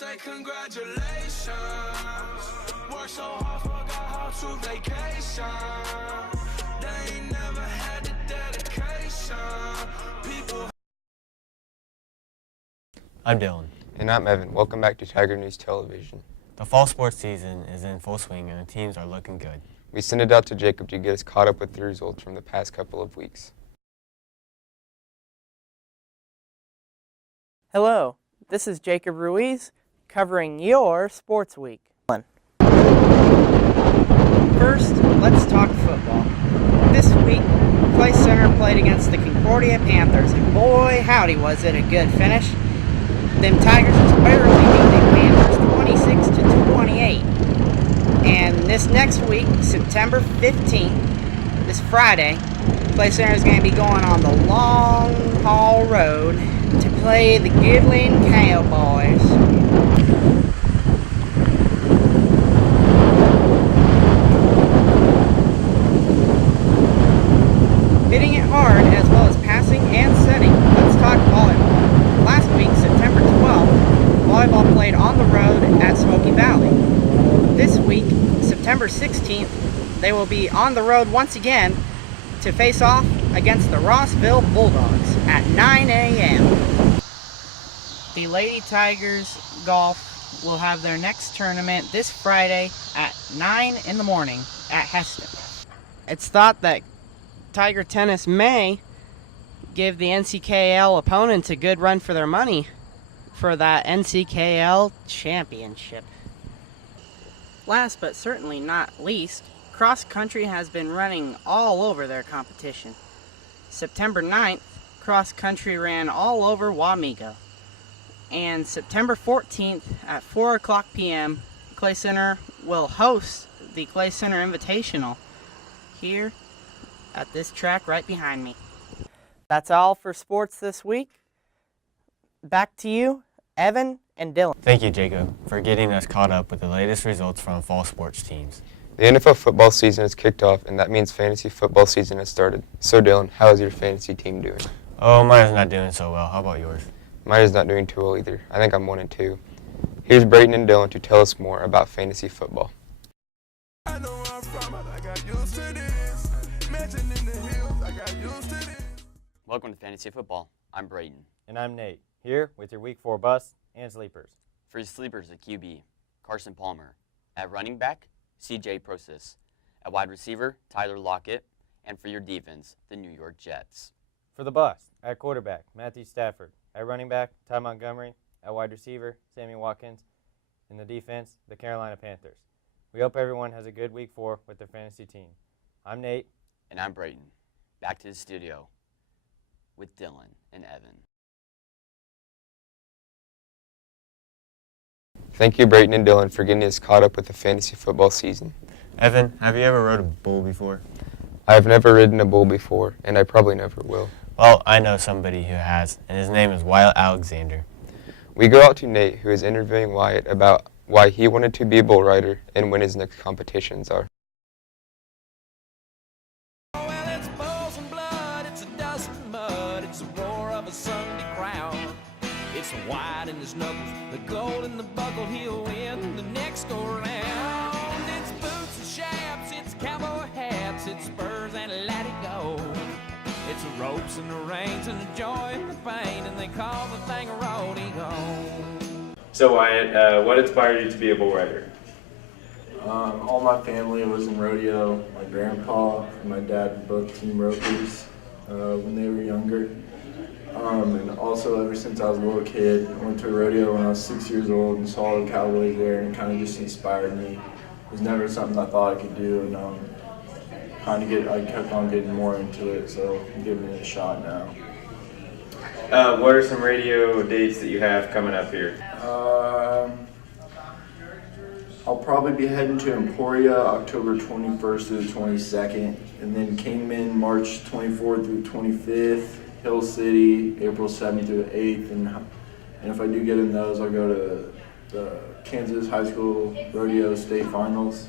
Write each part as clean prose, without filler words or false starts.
say congratulations. Work so hard, forgot how to vacation. They ain't never had the dedication. People. I'm Dylan. And I'm Evan. Welcome back to Tiger News Television. The fall sports season is in full swing and the teams are looking good. We sent it out to Jacob to get us caught up with the results from the past couple of weeks. Hello, this is Jacob Ruiz covering your Sports Week. First, let's talk football. This week, Clay Center played against the Concordia Panthers, and boy howdy was it a good finish. Them Tigers just barely beat the Panthers 26-28. And this next week, September 15th, this Friday, Clay Center is going to be going on the long haul road to play the Goodland Cowboys. Hitting it hard as well as passing and setting, let's talk volleyball. Last week, September 12th, volleyball played on the road at Smoky Valley. This week, September 16th, they will be on the road once again to face off against the Rossville Bulldogs at 9 a.m. The Lady Tigers golf will have their next tournament this Friday at 9 in the morning at Heston. It's thought that Tiger Tennis may give the NCKL opponents a good run for their money for that NCKL championship. Last but certainly not least, cross country has been running all over their competition. September 9th, cross country ran all over Wamego. And September 14th at 4 o'clock p.m., Clay Center will host the Clay Center Invitational here at this track right behind me. That's all for sports this week. Back to you, Evan and Dylan. Thank you, Jacob, for getting us caught up with the latest results from fall sports teams. The NFL football season has kicked off, and that means fantasy football season has started. So, Dylan, how is your fantasy team doing? Oh, mine is not doing so well. How about yours? Mine is not doing too well either. I think I'm 1-2. Here's Brayton and Dylan to tell us more about fantasy football. I know where I'm from, I got used to this. Mansion in the hills, I got used to this. Welcome to Fantasy Football. I'm Brayden. And I'm Nate, here with your Week 4 bust and sleepers. For your sleepers at QB, Carson Palmer. At running back, CJ Prosis. At wide receiver, Tyler Lockett. And for your defense, the New York Jets. For the bust, at quarterback, Matthew Stafford. At running back, Ty Montgomery. At wide receiver, Sammy Watkins. In the defense, the Carolina Panthers. We hope everyone has a good Week 4 with their fantasy team. I'm Nate. And I'm Brayden. Back to the studio with Dylan and Evan. Thank you, Brayton and Dylan, for getting us caught up with the fantasy football season. Evan, have you ever rode a bull before? I have never ridden a bull before, and I probably never will. Well, I know somebody who has, and his name is Wyatt Alexander. We go out to Nate, who is interviewing Wyatt about why he wanted to be a bull rider and when his next competitions are. Well, it's balls and blood, it's a dust and mud, it's a roar of a Sunday crowd. It's white in his knuckles, the gold in the buckle, he'll win the next go round. It's boots and chaps, it's cowboy hats, it's spurs and let it go. It's the ropes and the reins and the joy and the pain, and they call the thing a rodeo. So Wyatt, what inspired you to be a bull rider? All my family was in rodeo. My grandpa and my dad were both team ropers when they were younger. And also ever since I was a little kid, I went to a rodeo when I was 6 years old and saw the cowboys there, and it kind of just inspired me. It was never something I thought I could do, and I kept on getting more into it, so I'm giving it a shot now. What are some radio dates that you have coming up here? I'll probably be heading to Emporia October 21st through the 22nd, and then Kingman March 24th through 25th, Hill City April 7th through the 8th, and if I do get in those, I'll go to the Kansas High School Rodeo State Finals,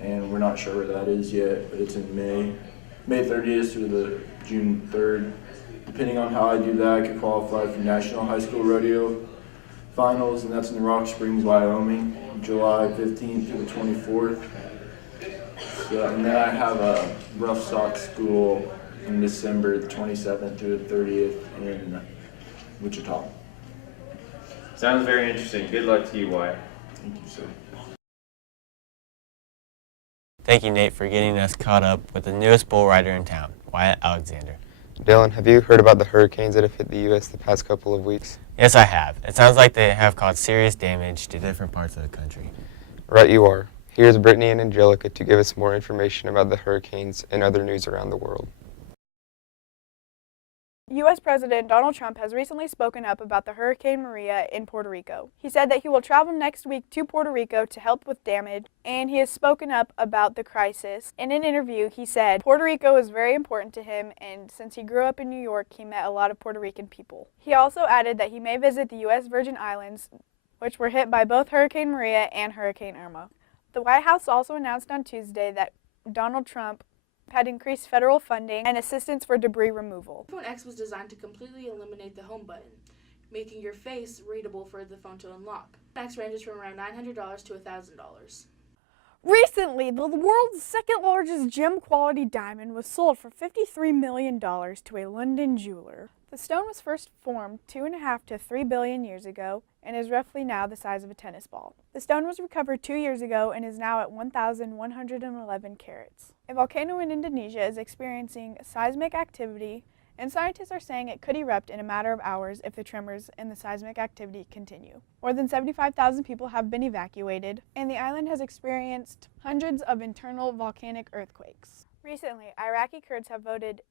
and we're not sure where that is yet, but it's in May 30th through the June 3rd. Depending on how I do that, I could qualify for National High School Rodeo finals, and that's in Rock Springs, Wyoming, July 15th through the 24th. So, and then I have a rough stock school in December 27th through the 30th in Wichita. Sounds very interesting. Good luck to you, Wyatt. Thank you, sir. Thank you, Nate, for getting us caught up with the newest bull rider in town, Wyatt Alexander. Dylan, have you heard about the hurricanes that have hit the U.S. the past couple of weeks? Yes, I have. It sounds like they have caused serious damage to different parts of the country. Right you are. Here's Brittany and Angelica to give us more information about the hurricanes and other news around the world. U.S. President Donald Trump has recently spoken up about the Hurricane Maria in Puerto Rico. He said that he will travel next week to Puerto Rico to help with damage, and he has spoken up about the crisis. In an interview, he said Puerto Rico is very important to him, and since he grew up in New York, he met a lot of Puerto Rican people. He also added that he may visit the U.S. Virgin Islands, which were hit by both Hurricane Maria and Hurricane Irma. The White House also announced on Tuesday that Donald Trump had increased federal funding and assistance for debris removal. iPhone X was designed to completely eliminate the home button, making your face readable for the phone to unlock. X ranges from around $900 to $1,000. Recently, the world's second largest gem-quality diamond was sold for $53 million to a London jeweler. The stone was first formed 2.5 to 3 billion years ago and is roughly now the size of a tennis ball. The stone was recovered 2 years ago and is now at 1,111 carats. A volcano in Indonesia is experiencing seismic activity, and scientists are saying it could erupt in a matter of hours if the tremors and the seismic activity continue. More than 75,000 people have been evacuated, and the island has experienced hundreds of internal volcanic earthquakes. Recently, Iraqi Kurds have voted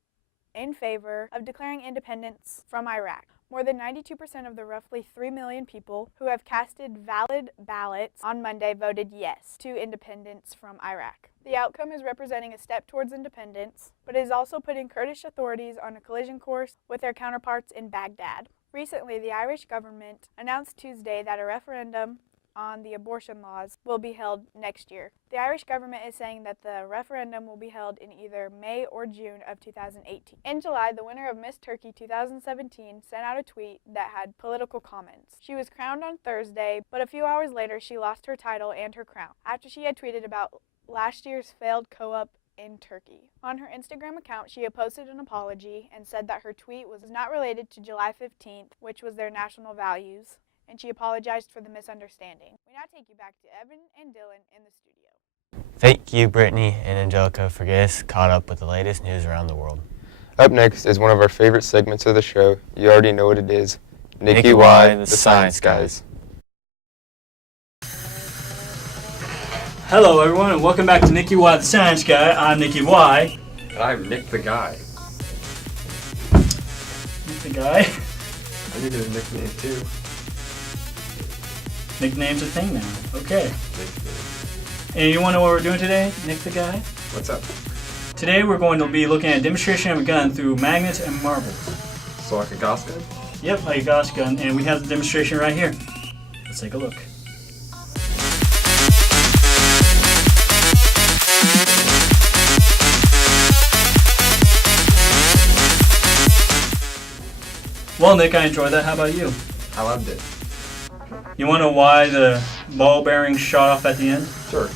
in favor of declaring independence from Iraq. More than 92% of the roughly 3 million people who have casted valid ballots on Monday voted yes to independence from Iraq. The outcome is representing a step towards independence, but is also putting Kurdish authorities on a collision course with their counterparts in Baghdad. Recently, the Irish government announced Tuesday that a referendum on the abortion laws will be held next year. The Irish government is saying that the referendum will be held in either May or June of 2018. In July, the winner of Miss Turkey 2017 sent out a tweet that had political comments. She was crowned on Thursday, but a few hours later she lost her title and her crown after she had tweeted about last year's failed co-op in Turkey. On her Instagram account, she had posted an apology and said that her tweet was not related to July 15th, which was their national values, and she apologized for the misunderstanding. We now take you back to Evan and Dylan in the studio. Thank you, Brittany and Angelica, for getting us caught up with the latest news around the world. Up next is one of our favorite segments of the show. You already know what it is. Nikki Y, the Science Guys. Hello everyone and welcome back to Nicky Y, the Science Guy. I'm Nicky Y. And I'm Nick the Guy. Nick the Guy? I needed a nickname too. Nickname's a thing now. Okay. And you want to know what we're doing today, Nick the Guy? What's up? Today we're going to be looking at a demonstration of a gun through magnets and marbles. So like a Gauss gun? Yep, like a Gauss gun, and we have the demonstration right here. Let's take a look. Well, Nick, I enjoyed that. How about you? I loved it. You want to know why the ball bearings shot off at the end? Sure.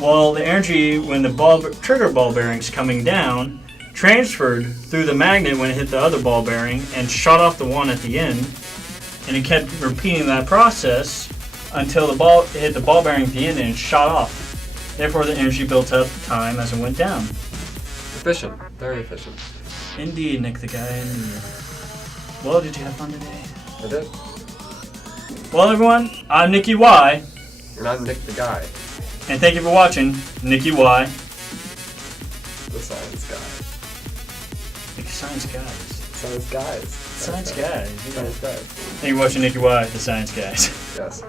Well, the energy when the trigger ball bearings coming down transferred through the magnet when it hit the other ball bearing and shot off the one at the end, and it kept repeating that process until the ball hit the ball bearing at the end and it shot off. Therefore, the energy built up time as it went down. Efficient. Very efficient. Indeed, Nick the Guy, indeed. Well, did you have fun today? I did. Well, everyone, I'm Nicky Y. And I'm Nick the Guy. And thank you for watching Nicky Y. The Science Guy. Nicky Science Guys. Science Guys. Science Guys. Yeah. Science Guys. Thank you for watching Nicky Y, the Science Guys. Yes.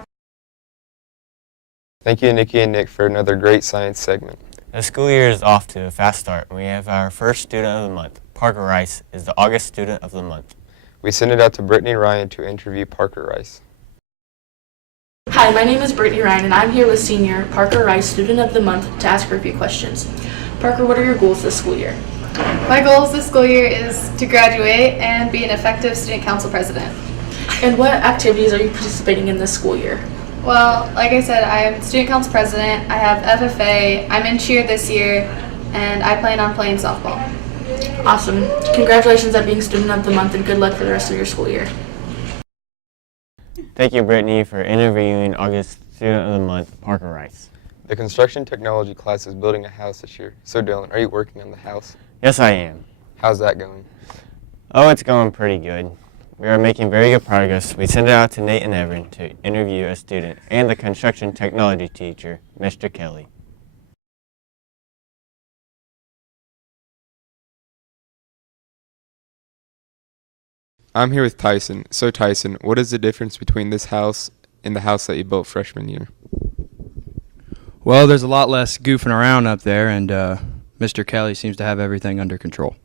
Thank you, Nikki and Nick, for another great science segment. The school year is off to a fast start. We have our first student of the month. Parker Rice is the August student of the month. We send it out to Brittany Ryan to interview Parker Rice. Hi, my name is Brittany Ryan, and I'm here with senior Parker Rice, Student of the Month, to ask her a few questions. Parker, what are your goals this school year? My goals this school year is to graduate and be an effective student council president. And what activities are you participating in this school year? Well, like I said, I am student council president, I have FFA, I'm in cheer this year, and I plan on playing softball. Awesome. Congratulations on being Student of the Month and good luck for the rest of your school year. Thank you, Brittany, for interviewing August Student of the Month, Parker Rice. The construction technology class is building a house this year. So Dylan, are you working on the house? Yes, I am. How's that going? Oh, it's going pretty good. We are making very good progress. We sent it out to Nate and Evan to interview a student and the construction technology teacher, Mr. Kelly. I'm here with Tyson. So Tyson, what is the difference between this house and the house that you built freshman year? Well, there's a lot less goofing around up there, and Mr. Kelly seems to have everything under control.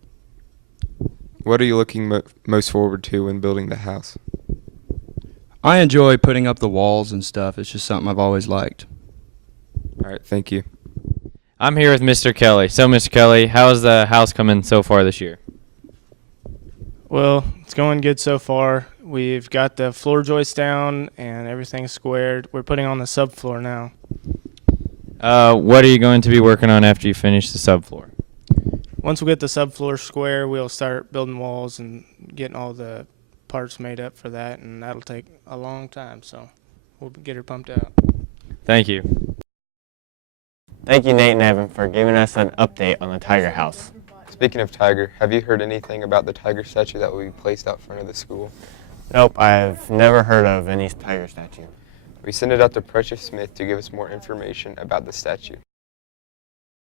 What are you looking most forward to when building the house? I enjoy putting up the walls and stuff. It's just something I've always liked. All right, thank you. I'm here with Mr. Kelly. So, Mr. Kelly, how is the house coming so far this year? Well, it's going good so far. We've got the floor joists down and everything's squared. We're putting on the subfloor now. What are you going to be working on after you finish the subfloor? Once we get the subfloor square, we'll start building walls and getting all the parts made up for that, and that'll take a long time, so we'll get her pumped out. Thank you. Thank you, Nate and Evan, for giving us an update on the Tiger House. Speaking of Tiger, have you heard anything about the Tiger statue that will be placed out front of the school? Nope, I've never heard of any Tiger statue. We sent it out to Precious Smith to give us more information about the statue.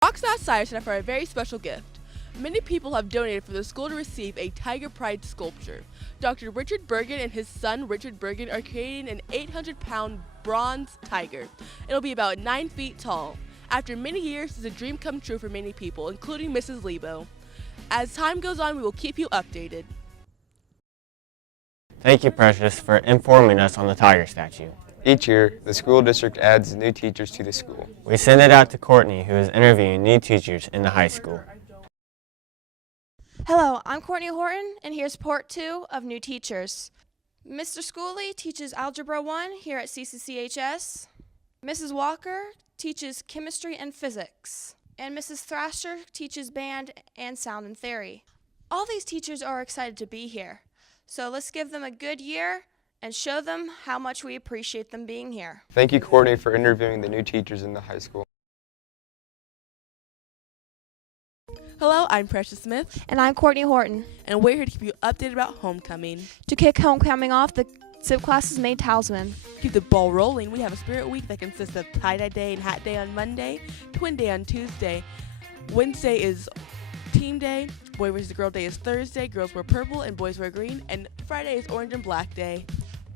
Walks Outside is for a very special gift. Many people have donated for the school to receive a Tiger Pride sculpture. Dr. Richard Bergen and his son Richard Bergen are creating an 800-pound bronze tiger. It'll be about 9 feet tall. After many years, it's a dream come true for many people, including Mrs. Lebo. As time goes on, we will keep you updated. Thank you, Precious, for informing us on the tiger statue. Each year, the school district adds new teachers to the school. We send it out to Courtney, who is interviewing new teachers in the high school. Hello, I'm Courtney Horton, and here's part 2 of new teachers. Mr. Schooley teaches Algebra 1 here at CCCHS. Mrs. Walker teaches Chemistry and Physics. And Mrs. Thrasher teaches Band and Sound and Theory. All these teachers are excited to be here, so let's give them a good year and show them how much we appreciate them being here. Thank you, Courtney, for interviewing the new teachers in the high school. Hello, I'm Precious Smith. And I'm Courtney Horton. And we're here to keep you updated about homecoming. To kick homecoming off, the civ classes made talisman. Keep the ball rolling. We have a spirit week that consists of tie-dye day and hat day on Monday, twin day on Tuesday. Wednesday is team day. Boy vs. Girl day is Thursday. Girls wear purple and boys wear green. And Friday is orange and black day.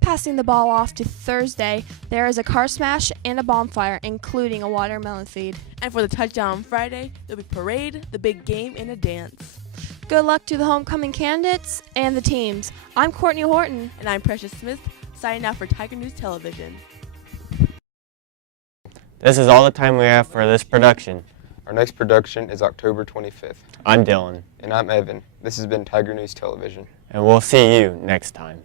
Passing the ball off to Thursday, there is a car smash and a bonfire, including a watermelon feed. And for the touchdown on Friday, there'll be parade, the big game, and a dance. Good luck to the homecoming candidates and the teams. I'm Courtney Horton. And I'm Precious Smith, signing out for Tiger News Television. This is all the time we have for this production. Our next production is October 25th. I'm Dylan. And I'm Evan. This has been Tiger News Television. And we'll see you next time.